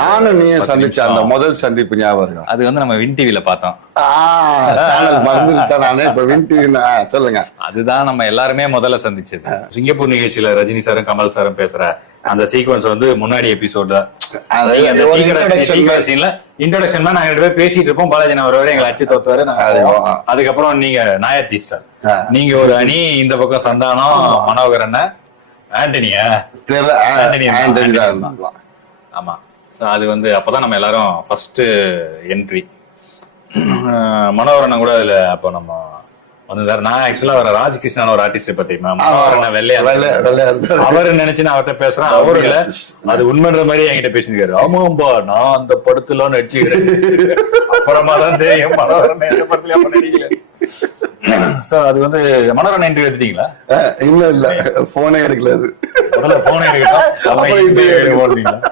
நானும் நீயும் சந்திச்ச அந்த முதல் சந்திப்பு ஞாபகம். அது வந்து நம்ம வின் டிவில பார்த்தோம். மறந்துட்டேன் நானே. இப்ப வின் டிவி சொல்லுங்க. அதுதான் நம்ம எல்லாருமே முதல்ல சந்திச்சது. சிங்கப்பூர் நிகழ்ச்சியில ரஜினி சாரும் கமல் சாரும் பேசுற அந்த சீக்வன்ஸ் வந்து முன்னாடி எபிசோட்ல இன்ட்ரோடக்ஷன் நாங்க ரெண்டு பேரும் பேசிட்டு இருப்போம். பாலாஜி வருவாரு, எங்களை அச்சு தோத்துவாரு. அதுக்கப்புறம் நீங்க நாயர் ஸ்டார், நீங்க ஒரு அணி, இந்த பக்கம் சந்தானம், மனோகர் அண்ணன், ஆண்டனியா ஆமா. அது வந்து அப்பதான் நம்ம எல்லாரும் ஃபர்ஸ்ட் என்ட்ரி. மனோகர் அண்ணன் கூட அதுல அப்ப நம்ம வந்து நான் ஆக்சுவலா வர ராஜ்கிருஷ்ணன் ஒரு ஆர்டிஸ்ட் பாத்தீங்கன்னா மனோகர் அண்ணன் வெள்ளையா அவரு நினைச்சு நான் அவர்கிட்ட பேசுறேன். அவரு இல்ல அது உண்மைன்ற மாதிரி என்கிட்ட பேசிருக்காரு. ஆமாம்பா நான் அந்த படத்துல நடிச்சுக்கிறேன். அப்புறமா தான் தெரியும் மனோகர் அண்ணன் எந்த படத்துலயும் அப்ப நடிக்கல. சார் அது வந்து மனோரன் இன்டர்வியூ எடுத்துட்டீங்களா? இல்ல போனே எடுக்கல. அது முதல்ல போனே எடுக்கணும்.